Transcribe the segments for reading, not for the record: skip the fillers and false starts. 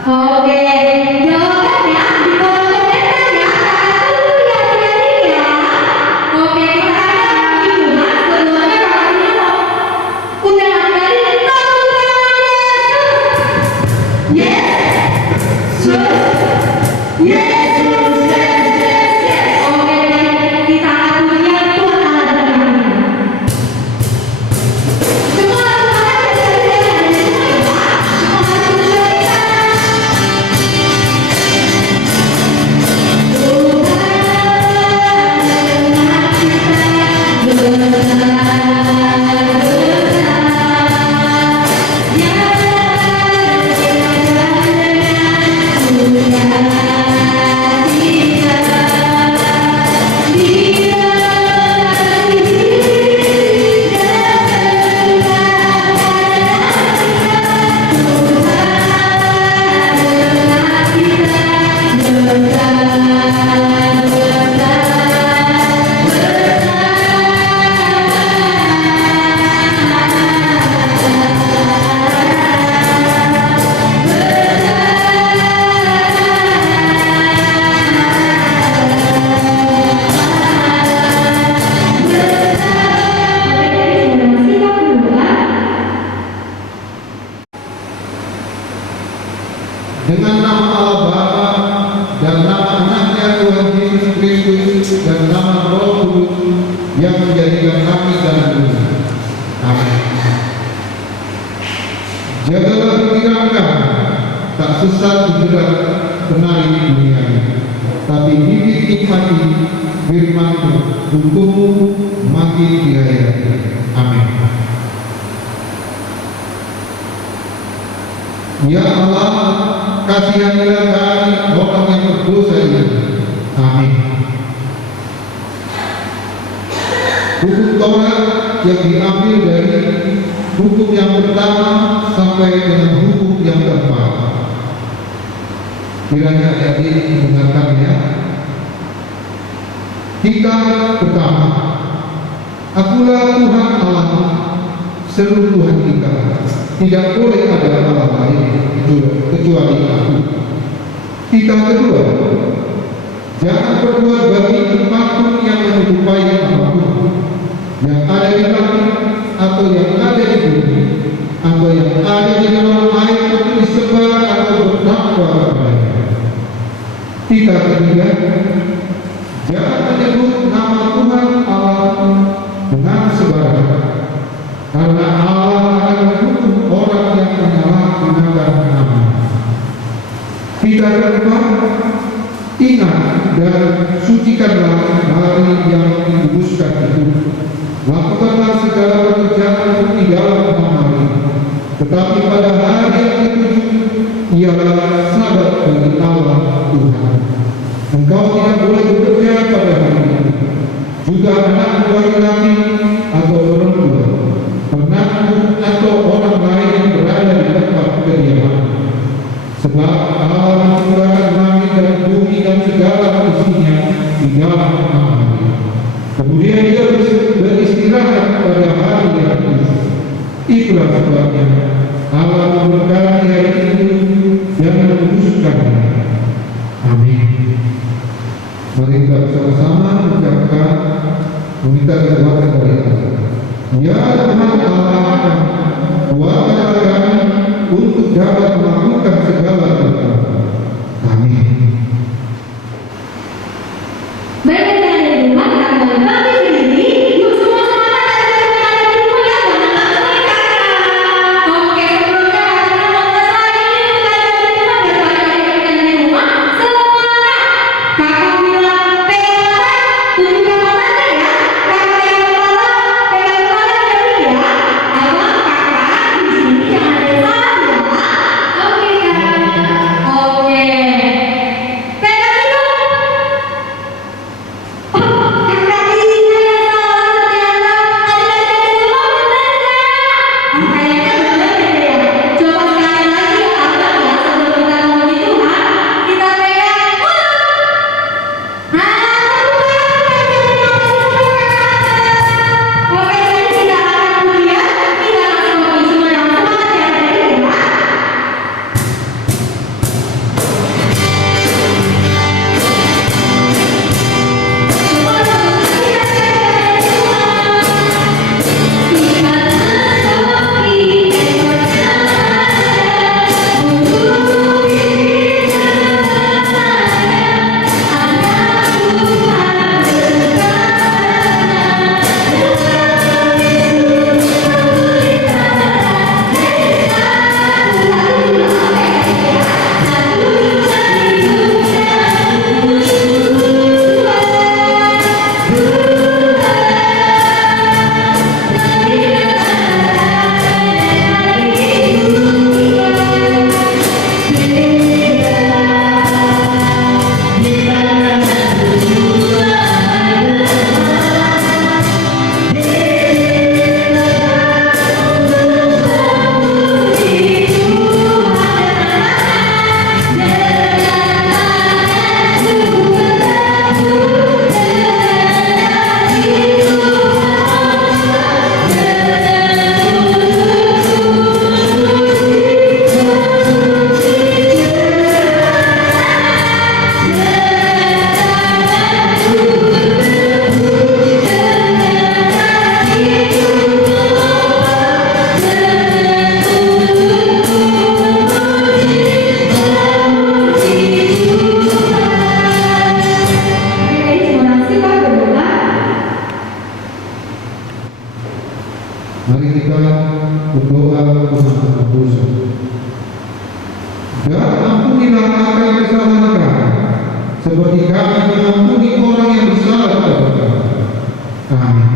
Oke, jawabannya di kolom komentar ya. Kakak tunggu ya adik-adik ya. Oke, kita akan dimulai. Sebelumnya kakak ini mau undangan dari tepuk tangan Yesus. Yesus. Yesus. Yes. Oke, baik. Kita akan melihat Tuhan Allah dalam hal ini. Semua lakukan dari semua ya. Semua Dengan nama Allah Bapa dan nama anaknya Tuhan Yesus Kristus dan nama Roh Kudus yang menjadikan kami dalam dunia. Amin. Jagalah pikiran kamu, tak sesat dijerat penari dunia, tapi bibit nikmati firman-Mu, hukum-Mu makin dihayati. Amin. Ya Allah, kasihanilah kami orang yang berdosa ini. Amin. Hukum Taurat yang diambil dari hukum yang pertama sampai dengan hukum yang keempat. Kiranya adik-adik mendengarkan ya. Kita pertama, Akulah Tuhan Allahmu, seru Tuhan kita. Tidak boleh ada Allah lain kecuali Aku. Kita kedua, jangan berbuat bagi apapun yang menyerupai apapun yang ada di langit atau yang ada di bumi atau yang ada di dalam air untuk disembah atau bertakwa kepadanya. Kita ketiga, jangan menyebut nama Tuhan Allah dengan sembarangan, karena Allah akan menghukum orang yang menyalahgunakan nama. Kita keempat, ingat dan sucikanlah hari yang dikuduskan itu. Lakukanlah segala pekerjaan di dalam hari, tetapi pada hari yang ketujuh ialah Sabat bagi Allah Tuhan. Engkau tidak boleh bekerja pada hari itu, juga anak laki-laki atau perempuan, penantu atau orang lain yang berada di tempat kediaman. Sebab Allah menciptakan langit dan bumi dan segala isinya di dalam 6 hari. Kemudian Dia beristirahat pada hari yang ketujuh. Itulah sebabnya Allah memberkati hari itu dan menguduskannya. Amin. Mari kita bersama-sama mengucapkan, meminta doa dari Allah. Ya Tuhan Allah kami, kuatkanlah kami untuk dapat melakukan segala perkara. Amin. Baik, adik-adik di rumah, kita kembali lagi ke sini. Yuk semua semangat adik-adik di rumah ya, jangan langsung nikah. Oke, sebelumnya kakaknya mau ngeslain ini untuk adik-adik di rumah, biar adik-adik di rumah semangat. Kakak bilang pegang tangan, tunjukkan tangannya ya. Kakak pegang kepala, pegang kepala jadi ya. seperti kami mengampuni orang yang bersalah kepada kami. Amin.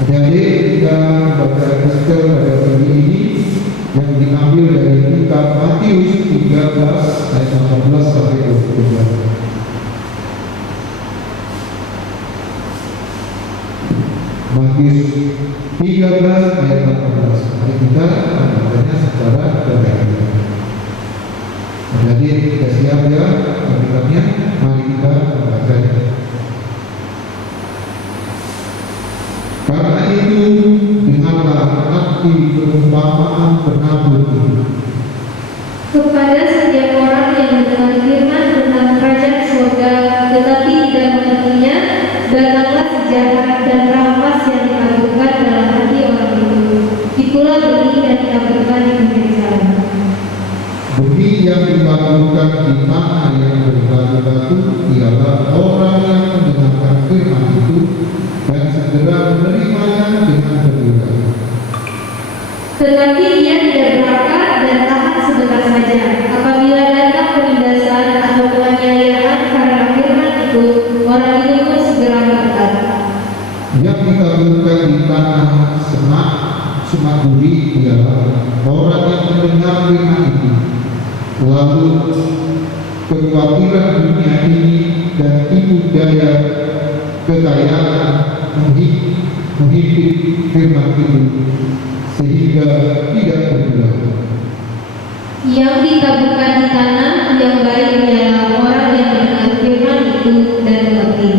Adik-adik, kita baca episode pada hari ini yang diambil dari kitab Matius 13 ayat 18 sampai 23. Matius 13 ayat 18. Mari kita membacanya secara bergantian. Jadi kita siap ya Alkitabnya. Mari kita membacanya. Karena itu dengarlah arti perumpamaan penabur itu. Kepada setiap orang yang mendengar firman tentang kerajaan surga tetapi tidak mengertinya, datanglah sejarah dan rampas yang dikabulkan dalam hati orang itu. Itulah benih yang dikabulkan di pinggir jalan. Benih yang dikabulkan di tanah yang berbatu-batu ialah orang yang mendengarkan firman itu dan segera menerimanya dengan bergembira. Tetapi ia tidak berakar dan tahan sebentar saja. Apabila datang penindasan atau penganiayaan karena firman itu, orang itu pun segera murtad. Yang dikabulkan di tanah semak duri ialah orang yang mendengar firman itu, lalu kekhawatiran dunia ini dan tipu daya kekayaan menghimpit firman itu sehingga tidak berguna. Yang dikabulkan di tanah yang baik ialah orang yang mendengar firman itu dan mengerti.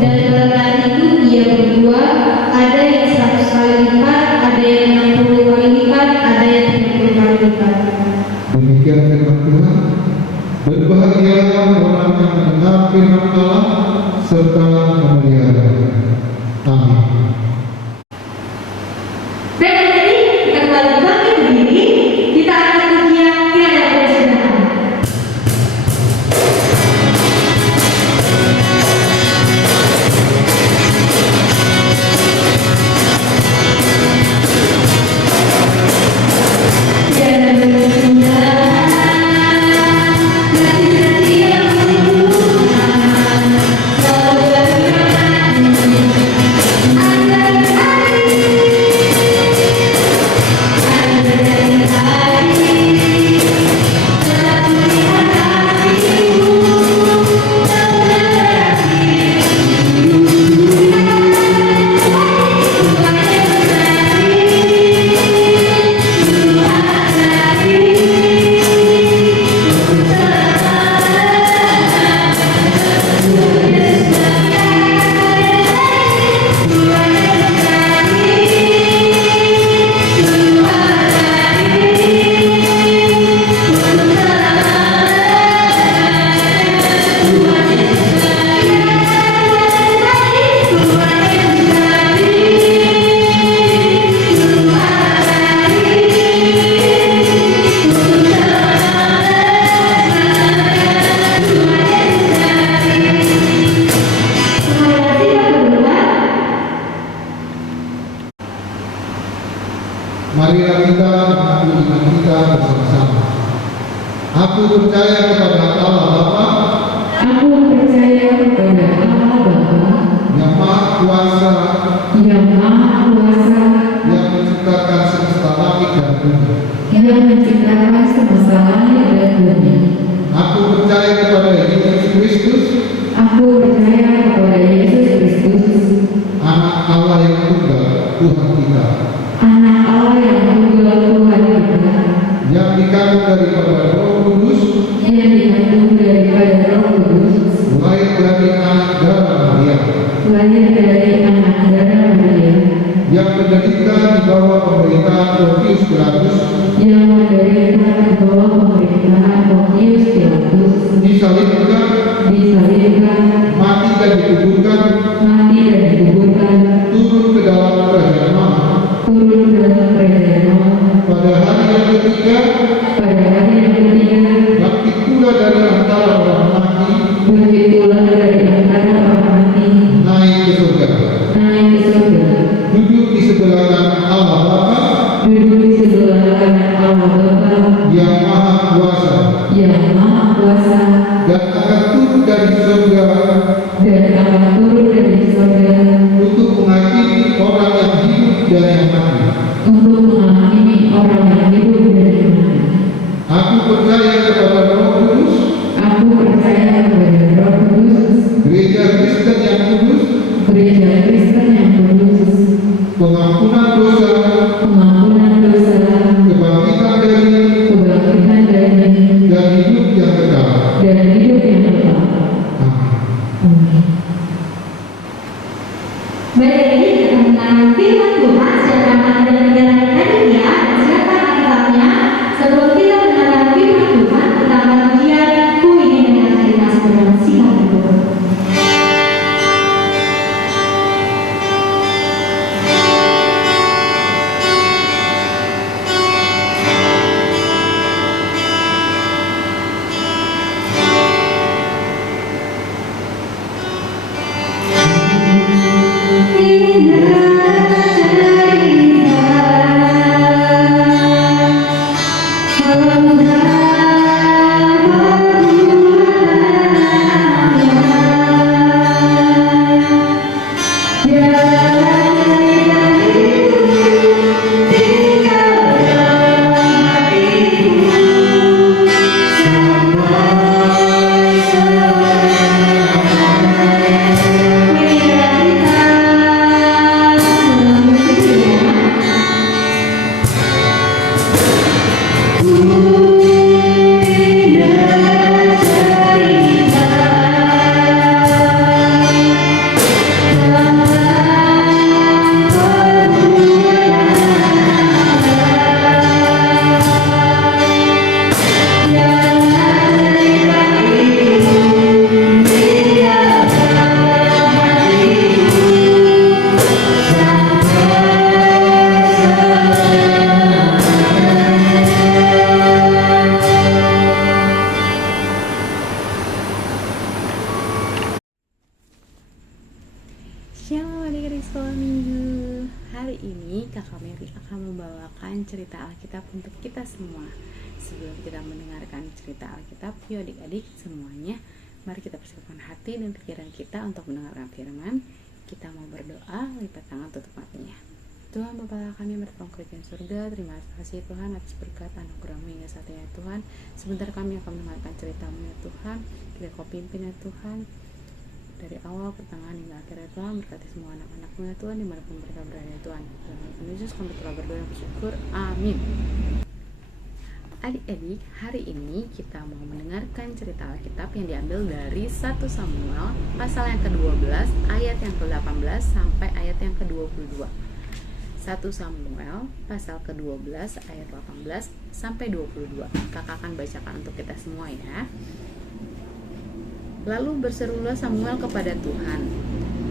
Dan karena itu ia berbuah, ada yang 100 kali lipat, ada yang 60 kali lipat, ada yang 30 kali lipat. Demikian firman Tuhan. Berbahagialah orang yang mendengar firman Allah serta memeliharanya. Amin. Dan jadi kita kembali bangkit berdiri, kita akan ujian tiada persembahan. Tiada persembahan, hati-hati yang Tuhan, selalu berfirman, Marilah kita mengaku iman kita bersama-sama. Aku percaya kepada Allah Bapa Aku percaya kepada Allah Bapa yang Maha Kuasa, yang Maha Kuasa, yang menciptakan semesta langit dan bumi. yang menciptakan semesta langit dan bumi. Aku percaya kepada Yesus Kristus, Aku percaya kepada Yesus Kristus, Anak Allah yang tunggal, Tuhan kita, Anak Allah yang tunggal Tuhan kita, yang dikandung daripada Roh Kudus, yang dikandung daripada Roh Kudus, lahir dari anak darah Maria, lahir dari anak darah Maria, yang menderita di bawah pemerintahan Pontius Pilatus, yang menderita di bawah pemerintahan Pontius Pilatus, disalibkan, mati dan dikuburkan, turun ke dalam kerajaan Allah. Pada hari yang ketiga, bangkit pula dari antara orang mati, naik ke surga, duduk di sebelah kanan Allah Bapa, Aku percaya kepada Roh Kudus, Aku percaya kepada Roh Kudus, Gereja Kristen yang kudus, Gereja Kristen yang kudus, pengampunan dosa, pengampunan dosa, kebangkitan dari, dan hidup yang kekal. dan hidup yang kekal. Amin. Amin. Baik, ini kita mengenal firman Tuhan secara mana dan menjalankan dia dan siapa Alkitabnya. Sebelum kita mengenal firman Tuhan, kita akan ujian ku ingin dengar cerita sebenarnya singkat berikut. Shalom adik-adik sekolah minggu. Hari ini Kakak Mary akan membawakan cerita Alkitab untuk kita semua. Sebelum kita mendengarkan cerita Alkitab, yuk adik-adik semuanya, mari kita persiapkan hati dan pikiran kita untuk mendengarkan firman. Kita mau berdoa, lipat tangan, tutup matinya. Tuhan Bapa Allah kami bertolong kerajaan surga, terima kasih Tuhan atas berkat anugerah-Mu hingga saat ini ya Tuhan. Sebentar kami akan mendengarkan cerita-Mu ya Tuhan. Kiranya Kau pimpin ya Tuhan, dari awal, pertengahan hingga akhirnya Tuhan. Berkati semua anak-anak-Mu ya Tuhan, dimanapun mereka berada ya Tuhan. Dalam nama Yesus kami telah berdoa dan bersyukur, amin. Adik-adik, hari ini kita mau mendengarkan cerita Alkitab yang diambil dari 1 Samuel pasal yang ke-12 ayat yang ke-18 sampai ayat yang ke-22. 1 Samuel pasal ke-12 ayat 18 sampai 22. Kakak akan bacakan untuk kita semua ya. Lalu berserulah Samuel kepada Tuhan.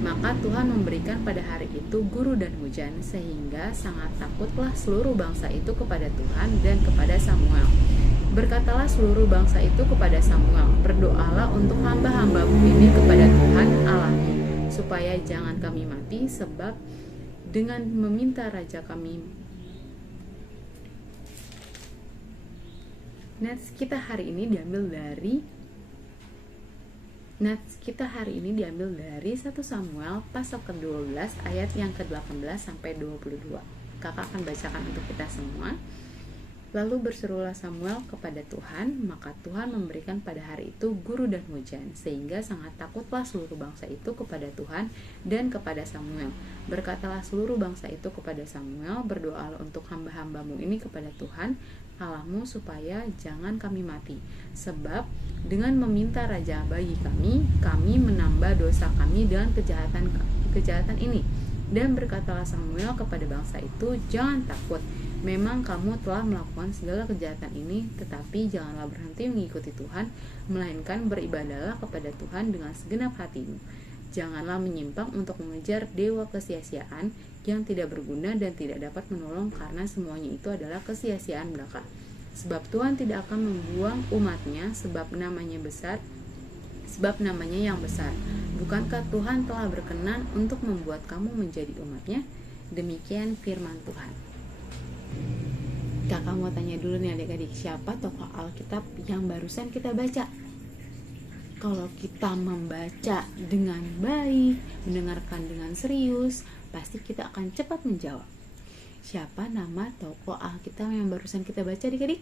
Maka Tuhan memberikan pada hari itu guru dan hujan, sehingga sangat takutlah seluruh bangsa itu kepada Tuhan dan kepada Samuel. Berkatalah seluruh bangsa itu kepada Samuel, berdoalah untuk hamba-hambamu ini kepada Tuhan Allahmu, supaya jangan kami mati, sebab dengan meminta raja kami. Nats kita hari ini diambil dari 1 Samuel pasal ke-12 ayat yang ke-18 sampai 22. Kakak akan bacakan untuk kita semua. Lalu berserulah Samuel kepada Tuhan, maka Tuhan memberikan pada hari itu guru dan hujan, sehingga sangat takutlah seluruh bangsa itu kepada Tuhan dan kepada Samuel. Berkatalah seluruh bangsa itu kepada Samuel, berdoalah untuk hamba-hambamu ini kepada Tuhan Allahmu, supaya jangan kami mati, sebab dengan meminta raja bagi kami menambah dosa kami dengan kejahatan ini. Dan berkatalah Samuel kepada bangsa itu, jangan takut, memang kamu telah melakukan segala kejahatan ini, tetapi janganlah berhenti mengikuti Tuhan, melainkan beribadahlah kepada Tuhan dengan segenap hatimu. Janganlah menyimpang untuk mengejar dewa kesia-siaan yang tidak berguna dan tidak dapat menolong, karena semuanya itu adalah kesia-siaan belaka. Sebab Tuhan tidak akan membuang umatnya, sebab namanya yang besar. Bukankah Tuhan telah berkenan untuk membuat kamu menjadi umatnya? Demikian firman Tuhan. Kakak mau tanya dulu nih adik-adik, siapa tokoh Alkitab yang barusan kita baca? Kalau kita membaca dengan baik, mendengarkan dengan serius, pasti kita akan cepat menjawab. Siapa nama tokoh Alkitab yang barusan kita baca adik-adik?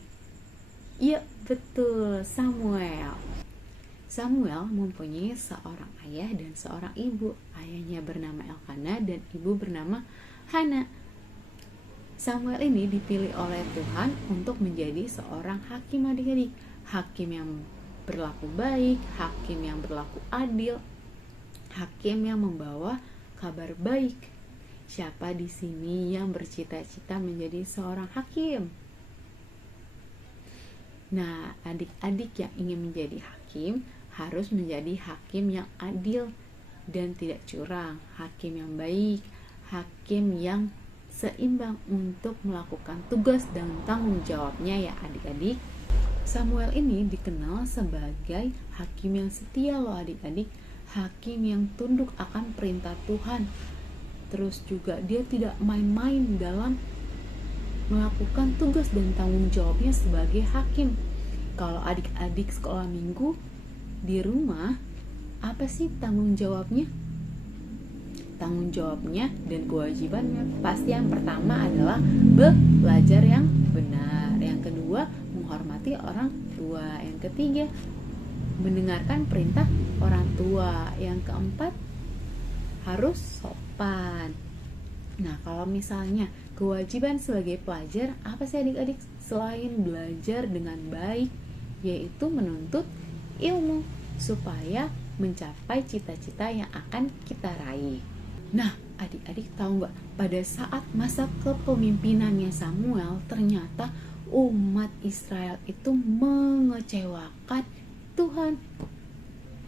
Iya, betul, Samuel. Samuel mempunyai seorang ayah dan seorang ibu. Ayahnya bernama Elkana dan ibu bernama Hana. Samuel ini dipilih oleh Tuhan untuk menjadi seorang hakim adik-adik. Hakim yang berlaku baik, hakim yang berlaku adil, hakim yang membawa kabar baik. Siapa di sini yang bercita-cita menjadi seorang hakim? Nah, adik-adik yang ingin menjadi hakim harus menjadi hakim yang adil dan tidak curang, hakim yang baik, hakim yang seimbang untuk melakukan tugas dan tanggung jawabnya ya adik-adik. Samuel ini dikenal sebagai hakim yang setia loh adik-adik, hakim yang tunduk akan perintah Tuhan. Terus juga dia tidak main-main dalam melakukan tugas dan tanggung jawabnya sebagai hakim. Kalau adik-adik sekolah minggu di rumah, apa sih tanggung jawabnya? Tanggung jawabnya dan kewajibannya pasti yang pertama adalah belajar yang benar, yang kedua menghormati orang tua, yang ketiga mendengarkan perintah orang tua, yang keempat harus sopan. Nah, kalau misalnya kewajiban sebagai pelajar, apa sih adik-adik selain belajar dengan baik, yaitu menuntut ilmu supaya mencapai cita-cita yang akan kita raih. Nah, adik-adik tahu nggak, pada saat masa kepemimpinannya Samuel, ternyata umat Israel itu mengecewakan Tuhan.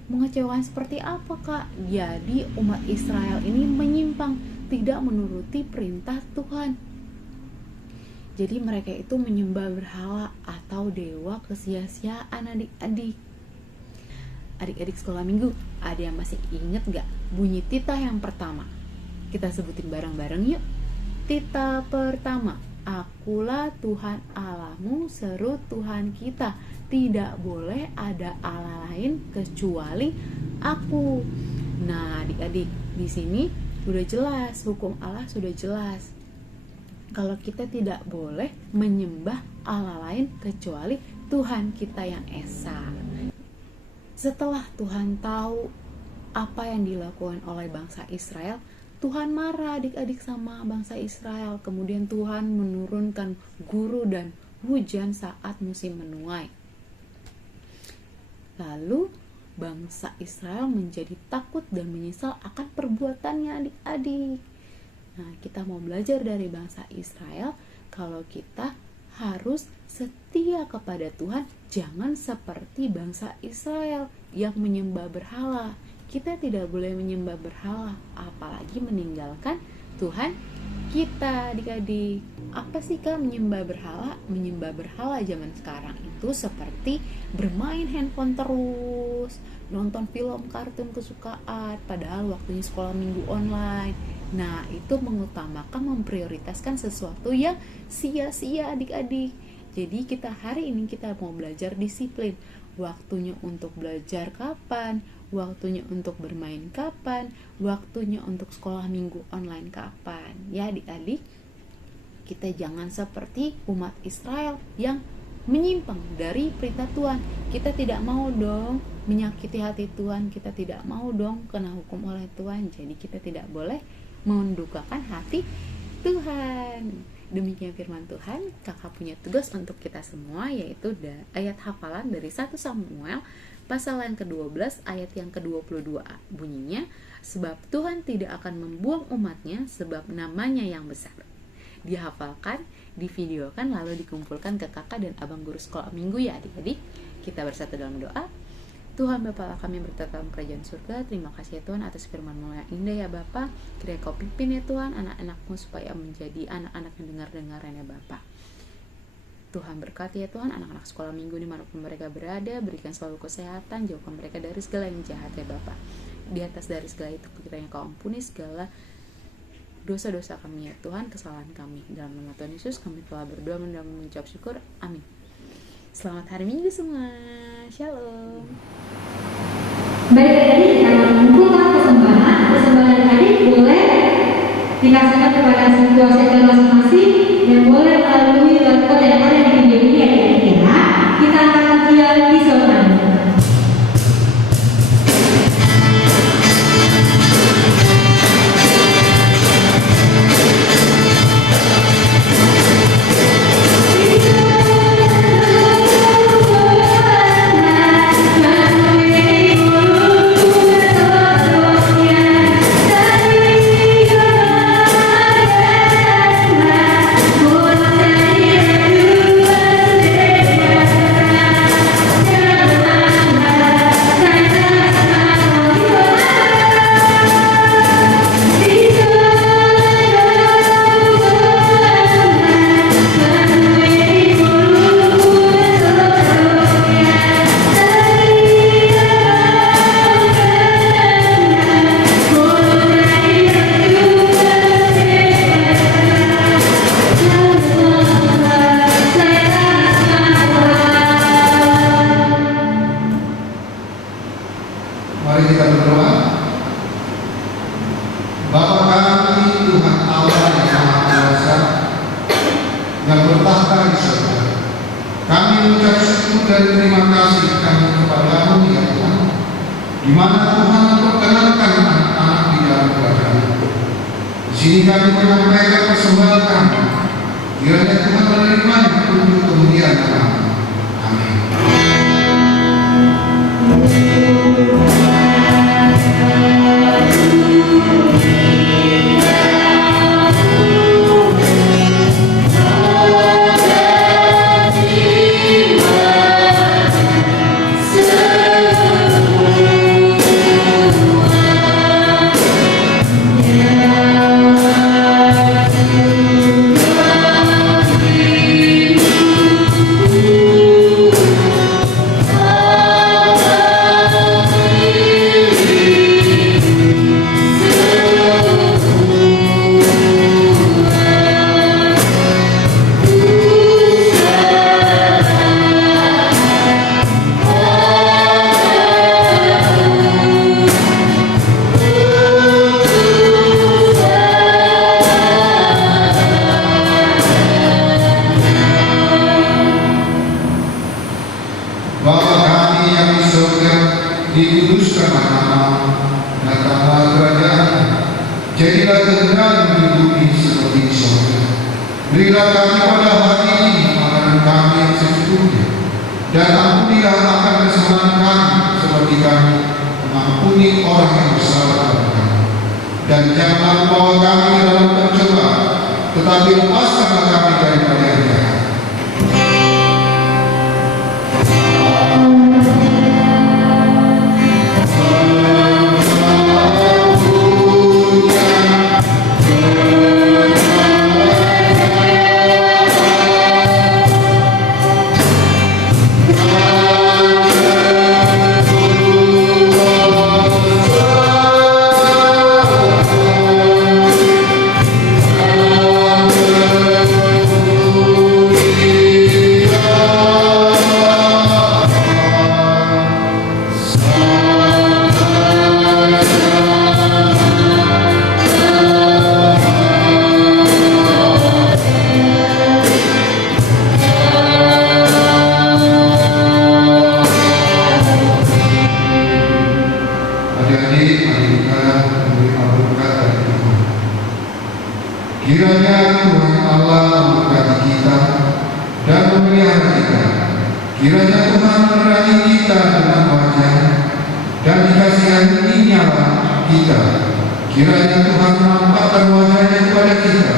Mengecewakan seperti apa, Kak? Jadi umat Israel ini menyimpang, tidak menuruti perintah Tuhan. Jadi mereka itu menyembah berhala atau dewa kesia-siaan adik-adik. Adik-adik sekolah minggu, ada yang masih inget gak bunyi titah yang pertama? Kita sebutin bareng-bareng yuk. Titah pertama, Akulah Tuhan Allahmu, seru Tuhan kita. Tidak boleh ada Allah lain kecuali Aku. Nah, adik-adik, di sini sudah jelas, hukum Allah sudah jelas. Kalau kita tidak boleh menyembah Allah lain kecuali Tuhan kita yang esa. Setelah Tuhan tahu apa yang dilakukan oleh bangsa Israel, Tuhan marah adik-adik sama bangsa Israel. Kemudian Tuhan menurunkan guru dan hujan saat musim menuai. Lalu bangsa Israel menjadi takut dan menyesal akan perbuatannya adik-adik. Nah, kita mau belajar dari bangsa Israel kalau kita harus setia kepada Tuhan, jangan seperti bangsa Israel yang menyembah berhala. Kita tidak boleh menyembah berhala, apalagi meninggalkan Tuhan kita adik-adik. Apa sih Kak menyembah berhala? Menyembah berhala zaman sekarang itu seperti bermain handphone terus, nonton film kartun kesukaan, padahal waktunya sekolah minggu online. Nah, itu mengutamakan, memprioritaskan sesuatu yang sia-sia adik-adik. Jadi kita hari ini kita mau belajar disiplin. Waktunya untuk belajar kapan, waktunya untuk bermain kapan, waktunya untuk sekolah minggu online kapan. Ya adik-adik, kita jangan seperti umat Israel yang menyimpang dari perintah Tuhan. Kita tidak mau dong menyakiti hati Tuhan, kita tidak mau dong kena hukum oleh Tuhan. Jadi kita tidak boleh mendukakan hati Tuhan. Demikian firman Tuhan. Kakak punya tugas untuk kita semua, yaitu ayat hafalan dari 1 Samuel pasal yang ke-12 ayat yang ke-22. Bunyinya, sebab Tuhan tidak akan membuang umatnya sebab namanya yang besar. Dihafalkan, divideokan, lalu dikumpulkan ke kakak dan abang guru sekolah minggu ya adik-adik. Kita bersatu dalam doa. Tuhan Bapa Allah kami yang berada dalam kerajaan surga, terima kasih ya Tuhan atas firman-Mu yang indah ya Bapa. Kiranya Kau pimpin ya Tuhan anak-anak-Mu supaya menjadi anak-anak yang dengar-dengaran ya Bapa. Tuhan berkati ya Tuhan anak-anak sekolah minggu dimanapun mereka berada, berikan selalu kesehatan, jauhkan mereka dari segala yang jahat ya Bapa. Di atas dari segala itu kiranya Kau ampuni segala dosa-dosa kami ya Tuhan, kesalahan kami. Dalam nama Tuhan Yesus kami telah berdoa dan mengucap syukur, amin. Selamat hari Minggu semua, shalom. Baik tadi kita mengumpulkan persembahan tadi boleh dikasihkan kepada situasi masing-masing dan boleh melalui barcode yang ada di video ini ya kira-kira kita dan terima kasih kami kepadamu ya Tuhan, di mana Tuhan memperkenalkan anak-anak di dalam kerajaan. Di sini kami menyampaikan persembahan kami, kiranya Tuhan menerimanya untuk kemudian kami. Amin. Bapa kami yang di surga, dikuduskanlah namamu, datanglah kerajaan, jadilah kehendakmu di bumi seperti di surga. Berilah kami pada hari ini makanan kami yang secukupnya, dan ampunilah akan kesalahan kami seperti kami mengampuni orang yang bersalah kepada kami. Dan janganlah membawa kami ke dalam pencobaan, tetapi lepaskanlah kami daripada yang jahat. Kiranya Tuhan Allah memberkati kita dan memelihara kita. Kiranya Tuhan menerangi kita dengan wajah dan dikasihaninya kita. Kiranya Tuhan menampakkan wajahnya kepada kita